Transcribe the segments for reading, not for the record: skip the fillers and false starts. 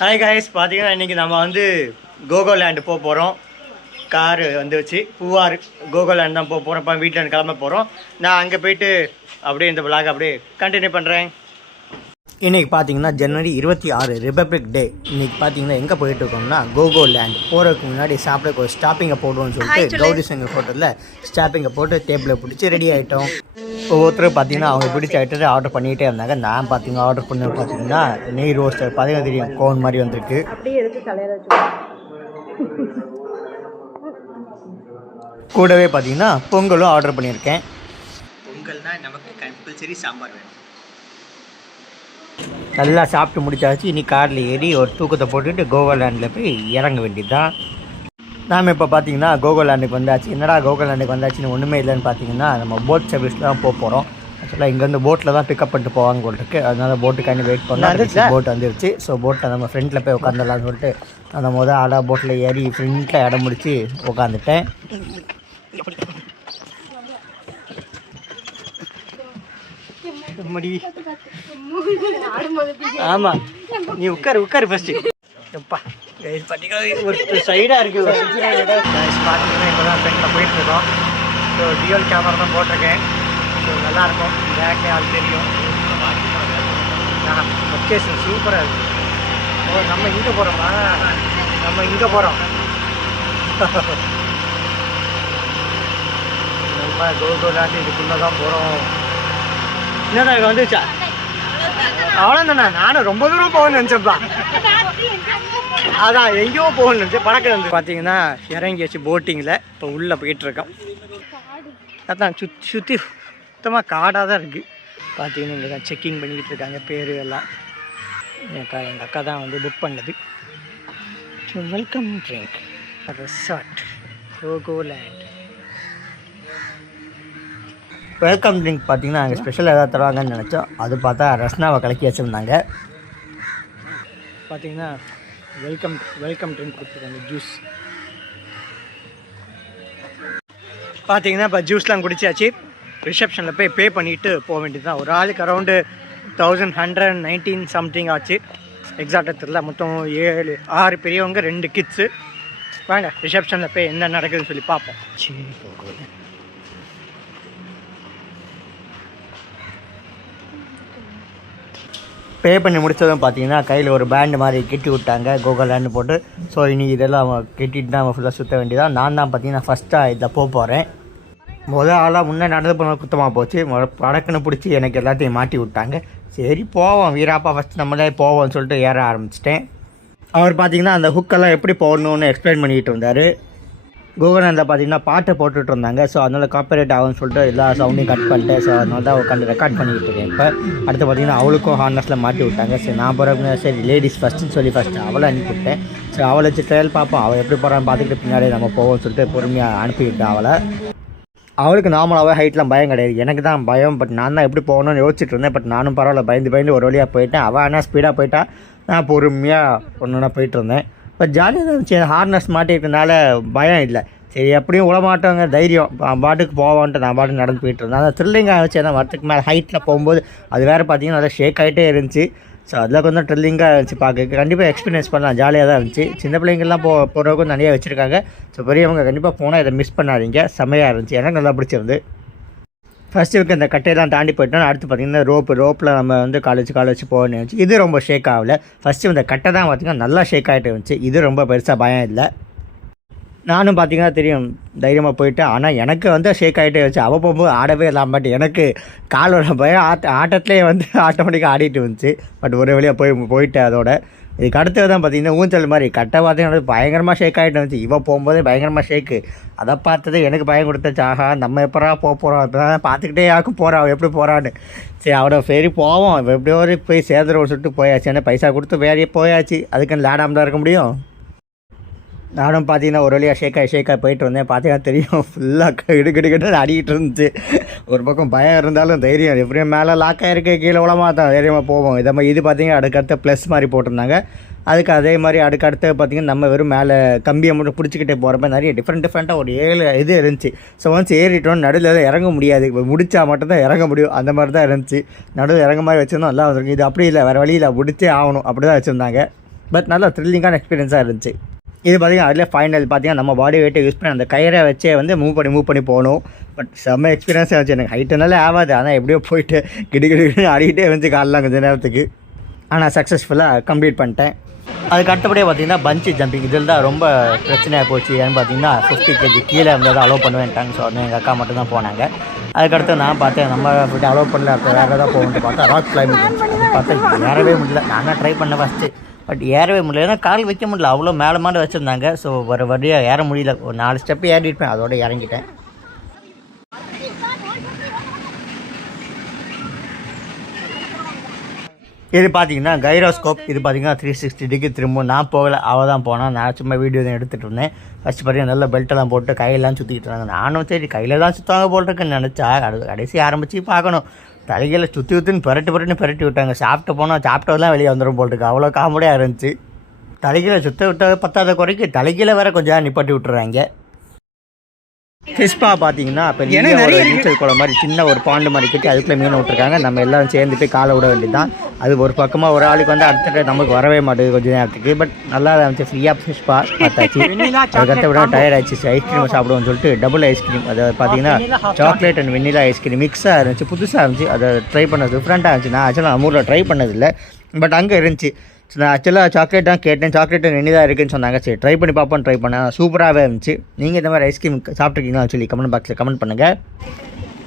Hi guys, பார்த்தீங்கன்னா இன்றைக்கி நம்ம வந்து கோகோலேண்டு போக போகிறோம். காரு வந்துச்சு, பூவார் கோகோலேண்ட் தான் போக போகிறோம். இப்போ வீட்டில் கிளம்ப போகிறோம். நான் அங்கே போயிட்டு அப்படியே இந்த விளாக் அப்படியே கண்டினியூ பண்ணுறேன். இன்றைக்கி பார்த்தீங்கன்னா ஜனவரி 26 ரிபப்ளிக் டே. இன்றைக்கி பார்த்தீங்கன்னா எங்கே போயிட்டு இருக்கோம்னா கோகோலேண்ட். போகிறதுக்கு முன்னாடி சாப்பிட்றதுக்கு ஒரு ஸ்டாப்பிங்கை போடுவோம்னு சொல்லிட்டு கௌரி சங்கர் ஹோட்டலில் ஸ்டாப்பிங்கை போட்டு டேபிளை பிடிச்சி ரெடி ஆகிட்டோம். ஒவ்வொருத்தரும் பார்த்தீங்கன்னா அவங்க பிடிச்ச ஐட்டத்தை ஆர்டர் பண்ணிகிட்டே இருந்தாங்க. நான் பார்த்தீங்கன்னா ஆர்டர் பண்ண பார்த்தீங்கன்னா நெய் ரோஸ்டர் பார்த்தீங்கன்னா தெரியும், கோன் மாதிரி வந்திருக்கு. கூடவே பார்த்தீங்கன்னா பொங்கலும் ஆர்டர் பண்ணியிருக்கேன். பொங்கல்னா நமக்கு கம்பல்சரி சாம்பார் வேணும். நல்லா சாப்பிட்டு முடிச்சாச்சு. இனி காரில் ஏறி ஒரு தூக்கத்தை போட்டுட்டு கோகோலேண்டில் போய் இறங்க வேண்டியது தான். நாம் இப்போ பார்த்தீங்கன்னா கோகோலேண்டுக்கு வந்தாச்சு. என்னடா கோகோலேண்டுக்கு வந்தாச்சுன்னு ஒன்றுமே இல்லைன்னு பார்த்தீங்கன்னா நம்ம போட் சர்வீஸில் தான் போக போகிறோம். ஆக்சுவலாக இங்கேருந்து போட்டில் தான் பிக்கப் பண்ணிட்டு போவாங்க போல் இருக்குது. அதனால் போட்டுக்காண்டி வெயிட் பண்ணால் போட் வந்துருச்சு. ஸோ போட்டை நம்ம ஃப்ரெண்டில் போய் உட்காந்துடலாம்னு சொல்லிட்டு அந்த முதல் ஆடாக போட்டில் ஏறி ஃப்ரெண்டில் இடம் முடித்து உட்காந்துட்டேன். ஆமாம், நீ உட்காரு ஃபஸ்ட்டு. எப்பா ஒரு சைடாக இருக்குது. பார்த்தீங்கன்னா இப்போ தான் ஃப்ரெண்டில் போயிட்டுருக்கோம். ஸோ டிஎல் கேமரா தான் போட்டிருக்கேன். ஸோ நல்லாயிருக்கும். பேக்கே ஆள் தெரியும். லொக்கேஷன் சூப்பராக இருக்குது. ஓ, நம்ம இங்கே போகிறோமா? நம்ம இங்கே போகிறோம். நம்ம கோகோலேண்ட் இதுக்குள்ளே தான் போகிறோம். என்னடா இங்கே வந்துச்சா? அவ்வளோதாண்ணா, நானும் ரொம்ப தூரம் போகணும்னு நினச்சப்பா. அதான் எங்கேயோ போகணும்னு நினச்சி படக்கு வந்து பார்த்தீங்கன்னா இறங்கியாச்சு போட்டிங்கில். இப்போ உள்ளே போயிட்டுருக்கோம். அதான் சுற்றி சுத்தமாக காடாக தான் இருக்குது. பார்த்தீங்கன்னா இங்கே தான் செக்கிங் பண்ணிக்கிட்டு இருக்காங்க பேர் எல்லாம். எங்கள் அக்கா தான் வந்து புக் பண்ணது. So welcome drink resort Cocoland. Welcome drink பார்த்தீங்கன்னா அங்கே ஸ்பெஷல் ஏதாவது தருவாங்கன்னு நினச்சோம். அது பார்த்தா ரஸ்னாவை கலக்கி வச்சுருந்தாங்க. பார்த்தீங்கன்னா வெல்கம் ட்ரிங்க் கொடுத்துருக்காங்க. ஜூஸ் பார்த்தீங்கன்னா இப்போ ஜூஸ்லாம் குடிச்சாச்சு. ரிசப்ஷனில் போய் பே பண்ணிவிட்டு போக வேண்டியது தான். ஒரு ஆளுக்கு அரௌண்டு 1119 சம்திங் ஆச்சு. எக்ஸாக்டாக தெரியல. மொத்தம் 6 பெரியவங்க 2 கிட்ஸு. வாங்க ரிசப்ஷனில் போய் என்ன நடக்குதுன்னு சொல்லி பார்ப்போம். பே பண்ணி முடித்ததும் பார்த்தீங்கன்னா கையில் ஒரு பேண்டு மாதிரி கெட்டி விட்டாங்க, கோகோலேண்டு போட்டு. ஸோ இனி இதெல்லாம் கெட்டிட்டு தான் ஃபுல்லாக சுற்ற வேண்டியதான். நான் தான் பார்த்தீங்கன்னா ஃபஸ்ட்டாக இதில் போகிறேன். முதல் ஆளாக முன்னே நடந்து போன குத்தமாக போச்சு. படக்குன்னு பிடிச்சி எனக்கு எல்லாத்தையும் மாட்டி விட்டாங்க. சரி போவோம் வீராப்பா, ஃபஸ்ட்டு நம்மளே போவோம்னு சொல்லிட்டு ஏற ஆரம்பிச்சிட்டேன். அவர் பார்த்தீங்கன்னா அந்த ஹுக்கெல்லாம் எப்படி போடணுன்னு எக்ஸ்பிளைன் பண்ணிக்கிட்டு இருந்தார். கோகோலேண்டில் பார்த்தீங்கன்னா பாட்டை போட்டுட்டு இருந்தாங்க. ஸோ அதனால் காப்பிரைட் ஆகும்னு சொல்லிட்டு எல்லா சவுண்டையும் கட் பண்ணிட்டேன். ஸோ அதனால தான் உட்காந்து ரெக்கார்ட் பண்ணிக்கிட்டு இருக்கேன். இப்போ அடுத்து பார்த்தீங்கன்னா அவளுக்கும் ஹார்னஸில் மாட்டி விட்டாங்க. சரி நான் போகிறப்ப சரி லேடிஸ் ஃபஸ்ட்டுன்னு சொல்லி ஃபஸ்ட்டு அவளை அனுப்பிவிட்டேன். ஸோ அவளை வச்சு ட்ரையல் பார்ப்போம், அவள் எப்படி போகிறான்னு பார்த்துக்கிட்டு பின்னாடி நம்ம போவோம்னு சொல்லிட்டு பொறுமையாக அனுப்பிவிட்டேன் அவளை. அவளுக்கு நார்மலாகவே ஹைட்லாம் பயம் கிடையாது. எனக்கு தான் பயம். பட் நான் தான் எப்படி போகணும்னு யோசிச்சுட்டு இருந்தேன். பட் நானும் பரவாயில்ல, பயந்து ஒரு வழியாக போயிட்டேன். அவள் ஆனால் ஸ்பீடாக போயிட்டா, நான் பொறுமையாக ஒன்றுனா போயிட்டு இருந்தேன். இப்போ ஜாலியாக தான் இருந்துச்சு. ஹார்னஸ் மாட்டிக்கிறதுனால பயம் இல்லை. சரி எப்படியும் விடமாட்டோங்க தைரியம். பாட்டுக்கு போவான்ட்டு நான் பாட்டுக்கு நடந்து போயிட்டு இருந்தேன். அந்த த்ரில்லிங்காக இருந்துச்சு. ஏன்னா வரத்துக்கு மேலே ஹைட்டில் போகும்போது அது வேறு பார்த்தீங்கன்னா அதை ஷேக் ஆகிட்டே இருந்துச்சு. ஸோ அதில் கொஞ்சம் த்ரில்லிங்காக இருந்துச்சு பார்க்க. கண்டிப்பாக எக்ஸ்பீரியன்ஸ் பண்ணலாம், ஜாலியாக தான் இருந்துச்சு. சின்ன பிள்ளைங்கள்லாம் போகிறவங்க நிறையா வச்சுருக்காங்க. ஸோ பெரியவங்க கண்டிப்பாக போனால் இதை மிஸ் பண்ணாதீங்க. செம்மையாக இருந்துச்சு, எனக்கு நல்லா பிடிச்சிருந்து. ஃபஸ்ட்டு இருக்க இந்த கட்டையெல்லாம் தாண்டி போயிட்டோம். அடுத்து பார்த்திங்கன்னா ரோப்பில் நம்ம வந்து காலேஜ் போகணும்னு இருந்துச்சு. இது ரொம்ப ஷேக் ஆகலை. ஃபஸ்ட்டு இந்த கட்டை தான் பார்த்திங்கன்னா நல்லா ஷேக் ஆகிட்டு இருந்துச்சு. இது ரொம்ப பெருசாக பயம் இல்லை. நானும் பார்த்தீங்கன்னா தெரியும் தைரியமாக போயிட்டேன். ஆனால் எனக்கு வந்து ஷேக் ஆகிட்டே வச்சு அவள் போகும்போது ஆடவே இல்லாமல். பட் எனக்கு காலோட பயம் ஆட்டத்துலேயே வந்து ஆட்டோமேட்டிக்காக ஆடிட்டு இருந்துச்சு. பட் ஒரு வழியாக போயிட்டேன். அதோட இதுக்கு அடுத்தது தான் பார்த்தீங்கன்னா ஊஞ்சல் மாதிரி கட்டை பார்த்தீங்கன்னா பயங்கரமாக ஷேக் ஆகிட்டு இருந்துச்சு. இவள் போகும்போதே பயங்கரமாக ஷேக்கு. அதை பார்த்தது எனக்கு பயம் கொடுத்துச்சு. ஆஹா நம்ம எப்படா போகிறோம், இப்போ தான் பார்த்துக்கிட்டே யாருக்கும் போகிறான் அவள் எப்படி போகிறான்னு. சரி அவட சரி போவோம், எப்படியோ போய் சேர்ந்துருவோம் சொல்லிட்டு போயாச்சு. ஏன்னா பைசா கொடுத்து வேறையே போயாச்சு. அதுக்குன்னு லேடாமல் தான் இருக்க முடியும். நானும் பார்த்தீங்கன்னா ஒரு வழியாக ஷேக்காக போயிட்டு வந்தேன். பார்த்தீங்கன்னா தெரியும் ஃபுல்லாக இடுக்கிட்டு அடிக்கிட்டு இருந்துச்சு. ஒரு பக்கம் பயம் இருந்தாலும் தைரியம் எப்படியும் மேலே லாக்காக இருக்க கீழே உலமாக தான் தைரியமாக போவோம். இதை மாதிரி இது பார்த்தீங்கன்னா அடுக்கடுத்த ப்ளஸ் மாதிரி போட்டிருந்தாங்க. அதுக்கு அதே மாதிரி அடுத்து பார்த்திங்கன்னா நம்ம வெறும் மேலே கம்பியை மட்டும் பிடிச்சிக்கிட்டே போகிறப்ப நிறைய டிஃப்ரெண்ட்டாக ஒரு 7 இது இருந்துச்சு. ஸோ ஒன்ஸ் ஏறிட்டோம் நடுவில் இறங்க முடியாது, முடித்தா மட்டும்தான் இறங்க முடியும். அந்த மாதிரி தான் இருந்துச்சு. நடுவில் இறங்க மாதிரி வச்சுருந்தோம் நல்லா வந்துருக்கு. இது அப்படி இல்லை, வேறு வழியில் முடிச்சே ஆகணும் அப்படி தான் வச்சுருந்தாங்க. பட் நல்லா த்ரில்லிங்கான எக்ஸ்பீரியன்ஸாக இருந்துச்சு. இது பார்த்திங்கன்னா அதில் ஃபைனல் பார்த்திங்கன்னா நம்ம பாடி வெயிட்டை யூஸ் பண்ணி அந்த கயிறை வச்சே வந்து மூவ் பண்ணி போகணும். பட் செம்ம எக்ஸ்பீரியன்ஸாக இருந்துச்சு. எனக்கு ஹைட்டுனாலே ஆகாது, ஆனால் எப்படியோ போயிட்டு கிடு ஆடிக்கிட்டே வந்து காலலாம் கொஞ்சம் நேரத்துக்கு. ஆனால் சக்ஸஸ்ஃபுல்லாக கம்ப்ளீட் பண்ணிட்டேன். அதுக்கு அடுத்தபடியாக பார்த்திங்கன்னா பஞ்சி ஜம்பிங் இதில் தான் ரொம்ப பிரச்சனையாக போச்சு. ஏன்னு பார்த்தீங்கன்னா 50 kg கீழே இருந்ததை அலோவ் பண்ணுவேன்ட்டாங்க. ஸோ வந்து எங்கள் அக்கா மட்டும் தான் போனாங்க. அதுக்கடுத்து நான் பார்த்தேன் நம்ம போய்ட்டு அலோவ் பண்ணல, அப்போ வேறு ஏதாவது போகணுன்ட்டு பார்த்தா ராக் கிளைம்பிங் பார்த்தா ஏறவே முடியல. நான் தான் ட்ரை பண்ணேன் ஃபஸ்ட்டு, பட் ஏறவே முடியல. ஏன்னா கால் வைக்க முடியல, அவ்வளோ மேலே மாடு வச்சுருந்தாங்க. ஸோ ஒரு வழியாக ஏற முடியல. ஒரு 4 ஸ்டெப்பு ஏறிட்டேன், அதோட இறங்கிட்டேன். இது பார்த்தீங்கன்னா கைரோஸ்கோப். இது பார்த்தீங்கன்னா 360 டிகிரி திரும்ப. நான் போகலை, அவள் தான் போனால். நான் சும்மா வீடியோ தான் எடுத்துகிட்டு இருந்தேன். ஃபஸ்ட்டு பார்த்தீங்கன்னா நல்ல பெல்ட்டெல்லாம் போட்டு கையெல்லாம் சுற்றிக்கிட்டு இருந்தாங்க. நானும் சரி கையில் தான் சுற்றுவாங்க போட்டிருக்கேன்னு நினச்சா கடைசி ஆரம்பித்து பார்க்கணும் தலைகளை சுற்றி பரட்டி விட்டாங்க. சாப்பிட்டதெல்லாம் வெளியே வந்துடும் போட்டிருக்கு. அவ்வளோ காமெடியாக இருந்துச்சு. தலைகளை சுற்ற விட்டால் பத்தாத குறைக்கு தலைகளை வேறு கொஞ்சம் நிப்பாட்டி விட்டுறாங்க. ஃபிஷ்பா பார்த்தீங்கன்னா இப்போ நிறைய நீச்சல் குளம் மாதிரி சின்ன ஒரு பாண்டு மாதிரி கட்டி அதுக்குள்ளே மீன் விட்டுருக்காங்க. நம்ம எல்லோரும் சேர்ந்து போய் காலை விட வேண்டியதான். அது ஒரு பக்கமாக ஒரு ஆளுக்கு வந்து அடுத்த நமக்கு வரவே மாட்டேது கொஞ்சம் நேரத்துக்கு. பட் நல்லா இருந்துச்சு, ஃப்ரீயாக ஃபிஷ்பா பார்த்தாச்சு. அதுக்கடுத்த விட டயர்ட் ஆயிடுச்சு. ஐஸ்கிரீம் சாப்பிடுவோம்னு சொல்லிட்டு டபுள் ஐஸ்கிரீம், அதை பார்த்தீங்கன்னா சாக்லேட் அண்ட் வெண்ணிலா ஐஸ்கிரீம் மிக்ஸாக இருந்துச்சு, புதுசாக இருந்துச்சு. அதை ட்ரை பண்ணது டிஃப்ரெண்ட்டாக இருந்துச்சு. நான் ஆக்சுவலாக நம்ம ஊரில் ட்ரை பண்ணதில்லை, பட் அங்கே இருந்துச்சு. நான் ஆக்சுவலாக சாக்லேட் தான் கேட்டேன், சாக்லேட் வெண்ணிலா இருக்குன்னு சொன்னாங்க. சரி ட்ரை பண்ணி பார்ப்போம். ட்ரை பண்ணேன், சூப்பராகவே இருந்துச்சு. நீங்கள் இந்த மாதிரி ஐஸ்கிரீம் சாப்பிட்ருக்கீங்கன்னு சொல்லி கமெண்ட் பாக்ஸில் கமெண்ட் பண்ணுங்கள்.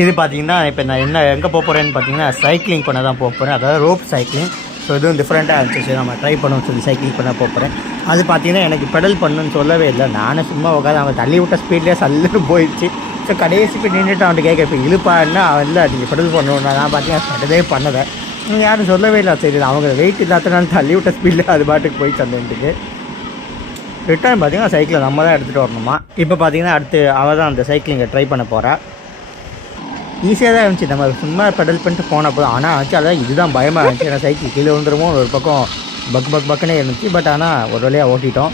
இது பார்த்தீங்கன்னா இப்போ நான் எங்கே போக போகிறேன்னு பார்த்தீங்கன்னா சைக்கிளிங் பண்ண தான் போக போகிறேன், அதாவது ரோப் சைக்கிளிங். ஸோ இதுவும் டிஃப்ரெண்ட்டாக இருந்துச்சு. சரி நம்ம ட்ரை பண்ணணும்னு சொல்லி சைக்கிளிங் பண்ண போகிறேன். அது பார்த்தீங்கன்னா எனக்கு பெடல் பண்ணணுன்னு சொல்லவே இல்லை. நானும் சும்மா உட்காந்து அவன் தள்ளி விட்ட ஸ்பீட்லேயே சல்லுன்னு போயிடுச்சு. ஸோ கடைசி போய் நின்றுட்டு அவன்கிட்ட கேட்க இப்போ இழுப்பான்னா அவன் இல்லை நீங்கள் பெடல் பண்ணணுன்னா நான் பார்த்தீங்கன்னா பெடலே பண்ணதை யாரும் சொல்லவே இல்லை. சரி அவங்க வெயிட் இல்லாதனால தள்ளி விட்ட ஸ்பீடில் அது பாட்டுக்கு போய் சந்தைன்ட்டுக்கு ரிட்டர்ன் பார்த்தீங்கன்னா சைக்கிளை நம்ம தான் எடுத்துகிட்டு வரணுமா. இப்போ பார்த்தீங்கன்னா அடுத்து அவள் தான் அந்த சைக்கிளிங்கை ட்ரை பண்ண போகிறா. ஈஸியாக தான் இருந்துச்சு, நம்ம சும்மா பெடல் பண்ணிட்டு போனப்போ. ஆனால் ஆச்சு அதான் இதுதான் பயமாக இருந்துச்சு. ஏன்னா சைக்கிள் கீழே விழுந்துருமோ ஒரு பக்கம் பக்குனே இருந்துச்சு. பட் ஆனால் ஒரு வழியாக ஓட்டிட்டோம்.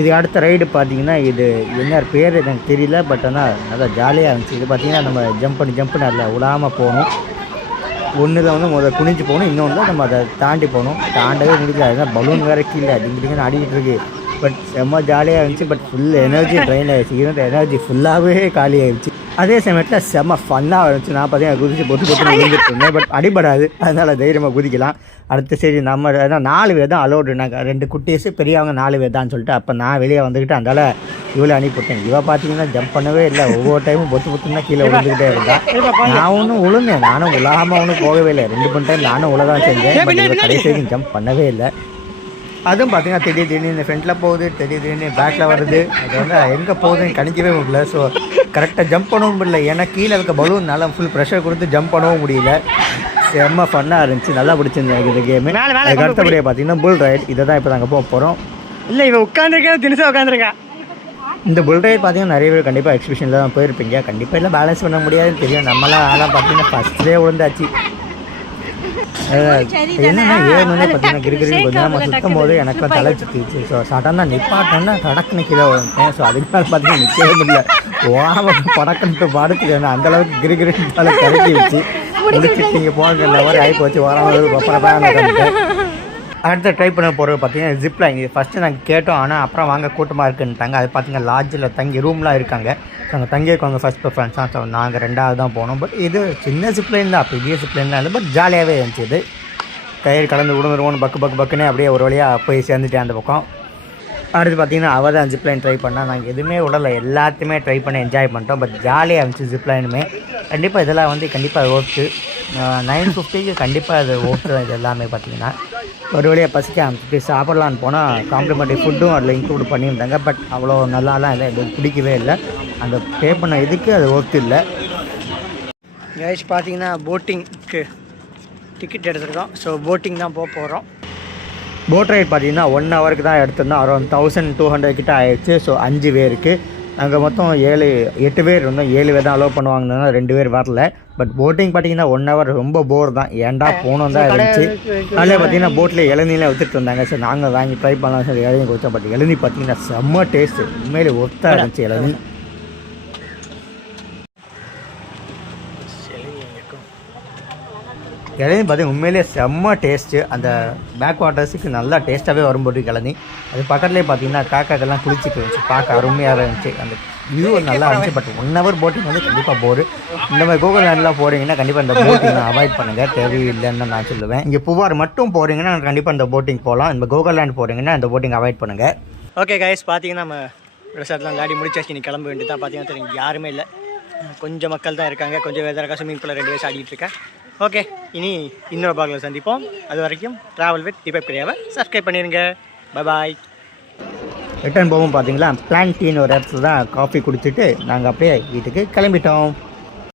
இது அடுத்த ரைடு பார்த்தீங்கன்னா இது என்ன பேர் எனக்கு தெரியல, பட் ஆனால் நல்லா ஜாலியாக இருந்துச்சு. இது பார்த்தீங்கன்னா நம்ம ஜம்ப் பண்ணி அதில் விடாமல் போகணும். ஒன்றில் வந்து முதல்ல குனிஞ்சு போகணும், இன்னொன்று நம்ம அதை தாண்டி போகணும். தாண்டவே முடியல, அதுதான் பலூன் வேறு கீழே டிங்கின்னு அடிக்கிட்டு இருக்கு. பட் செம்ம ஜாலியாக இருந்துச்சு. பட் ஃபுல் எனர்ஜி ட்ரெயின் ஆகிடுச்சு. இருந்த எனர்ஜி ஃபுல்லாகவே காலி ஆகிடுச்சு. அதே சமயத்தில் செம்ம ஃபன்னாக இருந்துச்சு. நான் பார்த்தீங்கன்னா குதிச்சு பொத்து விழுந்துட்டு இருந்தேன். பட் அடிபடாது, அதனால் தைரியமாக குதிக்கலாம். அடுத்த சரி நம்ம 4 பேர் தான் அலோடு. நாங்கள் 2 குட்டீஸு பெரியவங்க 4 பேர் தான் சொல்லிட்டு அப்போ நான் வெளியே வந்துக்கிட்டு அதனால் இவ்வளோ அனுப்பிவிட்டேன். இவள் பார்த்தீங்கன்னா ஜம்ப் பண்ணவே இல்லை, ஒவ்வொரு டைமும் பொத்துனா கீழே விழுந்துக்கிட்டே இருந்தா. நான் ஒன்றும் விழுந்தேன், நானும் விழாமல் ஒன்றும் போகவே இல்லை. 2 டைம் நானும் விழதான் செஞ்சேன். பட் இவள் கடைசி வரைக்கும் ஜம்ப் பண்ணவே இல்லை. அதுவும் பார்த்தீங்கன்னா திடீர்னு இந்த ஃப்ரண்ட்டில் போகுது, திடீர்னு பேக்கில் வருது. அது வந்து எங்கே போகுதுன்னு கணிக்கவே முடியல. ஸோ கரெக்டாக ஜம்ப் பண்ணவும் முடியல, ஏன்னா கீழே இருக்க பலூன்னால ஃபுல் ப்ரெஷர் கொடுத்து ஜம்ப் பண்ணவும் முடியல. செம்ம ஃபன்னாக இருந்துச்சு, நல்லா பிடிச்சிருந்தேன் இந்த கேமு. அதுக்கு அடுத்தபடியாக பார்த்தீங்கன்னா புல் ரைட், இதை தான் இப்போ நாங்கள் போக போகிறோம். இல்லை இவன் உட்காந்துருக்கேன், தினசாக உட்காந்துருக்கா. இந்த புல் ரைட் பார்த்தீங்கன்னா நிறைய பேர் கண்டிப்பாக எக்ஸிபிஷனில் தான் போயிருப்பீங்க. கண்டிப்பாக இல்லை பேலன்ஸ் பண்ண முடியாதுன்னு தெரியும். நம்மளாம் ஆனால் பார்த்தீங்கன்னா ஃபஸ்ட்லேயே விழுந்தாச்சு. என்னென்னா ஏன்னு பார்த்தீங்கன்னா கிரிக்கெட் கொஞ்சம் நம்ம சுற்றும் போது எனக்கும் தலை சுற்றிச்சு. ஸோ சடனாக நிப்பாட்டோன்னா கடக்குன்னு கீழே வந்துட்டேன். ஸோ அதுக்கு மேலே பார்த்தீங்கன்னா நிற்கவே முடியல, ஓரமாக படக்கன்ட்டு பாடுத்துட்டேன். அந்தளவுக்கு கிரிக்கெட் தலை கரைச்சி வச்சு முடிச்சுட்டு நீங்கள் போங்க இந்த மாதிரி ஆகி போச்சு. ஓரமாக அடுத்த ட்ரை பண்ண போகிறது பார்த்தீங்கன்னா ஜிப்லைன். இது ஃபஸ்ட்டு நாங்கள் கேட்டோம், ஆனால் அப்புறம் வாங்க கூட்டமாக இருக்குன்ட்டாங்க. அது பார்த்தீங்கன்னா லாட்ஜில் தங்கி ரூம்லாம் இருக்காங்க. ஸோ அங்கே தங்கியிருக்கவங்க ஃபஸ்ட் ப்ரிஃபரன்ஸ் தான். ஸோ நாங்கள் 2வது தான் போனோம். பட் இது சின்ன ஜிப்லைன் தான், பெரிய ஜிப்லைன் தான் இல்லை, பட் ஜாலியாகவே இருந்துச்சு. இது கயிறு கலந்து விழுந்துருவோன்னு பக்குன்னே அப்படியே ஒரு வழியாக போய் சேர்ந்துட்டேன் அந்த பக்கம். அடுத்து பார்த்தீங்கன்னா அவள் தான் ஜிப்லைன் ட்ரை பண்ணால். நாங்கள் எதுவுமே விடலை, எல்லாத்தையுமே ட்ரை பண்ணி என்ஜாய் பண்ணிட்டோம். பட் ஜாலியாக இருந்துச்சு ஜிப்லைனுமே. கண்டிப்பாக இதெல்லாம் வந்து கண்டிப்பாக அது ஓட்டு 950க்கு கண்டிப்பாக அது ஓட்டு. இது எல்லாமே பார்த்தீங்கன்னா ஒரு வழியாக பசிக்க ஆரம்பிச்சுட்டு சாப்பிட்லான்னு போனால் காம்ப்ளிமெண்ட்ரி ஃபுட்டும் அதில் இன்க்ளூட் பண்ணியிருந்தாங்க. பட் அவ்வளோ நல்லாலாம் இல்லை, இது பிடிக்கவே இல்லை. அந்த பே பண்ண இதுக்கு அது ஒர்த்து இல்லை. கைஸ் பார்த்தீங்கன்னா போட்டிங்க்கு டிக்கெட் எடுத்துருக்கோம். ஸோ போட்டிங் தான் போக போகிறோம். போட் ரைட் பார்த்தீங்கன்னா 1 ஹவருக்கு தான் எடுத்திருந்தோம். அரௌண்ட் 1200 கிட்ட ஆயிடுச்சு. ஸோ 5 பேருக்கு நாங்கள் மொத்தம் 8 பேர் இருந்தோம். 7 பேர் தான் அலோவ் பண்ணுவாங்கன்னா 2 பேர் வரல. பட் போட்டிங் பார்த்தீங்கன்னா 1 ஹவர் ரொம்ப போர் தான், ஏன்டா போனோம் தான் இருந்துச்சு. அதில் பார்த்தீங்கன்னா போட்டில் இளநீலாம் விற்றுட்டு இருந்தாங்க. சரி நாங்கள் வாங்கி ட்ரை பண்ணலாம் சரி இளநீ கொடுத்தோம். பட் இளநீ பார்த்தீங்கன்னா செம்ம டேஸ்ட்டு, உண்மையிலே ஒர்த்தாக இருந்துச்சு இளநீ. இளநீ பார்த்தீங்கன்னா உண்மையிலேயே செம்ம டேஸ்ட்டு. அந்த பேக் வாட்டர்ஸுக்கு நல்லா டேஸ்ட்டாகவே வரும்போது இளநீ. அது பக்கத்துலேயே பார்த்தீங்கன்னா காக்காக்கெல்லாம் குளிச்சுட்டு இருந்துச்சு, பார்க்க அருமையாக இருந்துச்சு. அந்த வியூ நல்லா இருந்துச்சு. பட் 1 hour போட்டிங் வந்து கண்டிப்பாக போர். இந்த மாதிரி கோகோலேண்ட்லாம் போகிறீங்கன்னா கண்டிப்பாக இந்த போட்டிங் அவாய்ட் பண்ணுங்கள், தேவையில்லைன்னு நான் சொல்லுவேன். இங்கே புவார் மட்டும் போகிறீங்கன்னா கண்டிப்பாக இந்த போட்டிங் போகலாம். இந்த கோகோலேண்ட் போகிறீங்கன்னா இந்த போட்டிங் அவாய்ட் பண்ணுங்கள். ஓகே கைஸ், பார்த்தீங்கன்னா நம்ம ரெசார்ட்லாம் விளையாடி முடிச்சாச்சு. நீ கிளம்ப வேண்டியது தான். பார்த்தீங்கன்னா தெரியும் யாருமே இல்லை, கொஞ்சம் மக்கள் தான் இருக்காங்க. கொஞ்சம் வெதராக ஸ்விம்மிங் பூலில் 2 வயசு ஆடிட்டு இருக்கேன். ஓகே, இனி இன்னொரு பாகில் சந்திப்போம். அது வரைக்கும் ட்ராவல் வித் தீபக் பிரியாவை சப்ஸ்கிரைப் பண்ணிடுங்க. பாய். ரிட்டர்ன் போகும் பார்த்தீங்களா, பிளான்டீன் ஒரு இடத்துல தான் காஃபி குடிச்சிட்டு நாங்கள் அப்படியே வீட்டுக்கு கிளம்பிட்டோம்.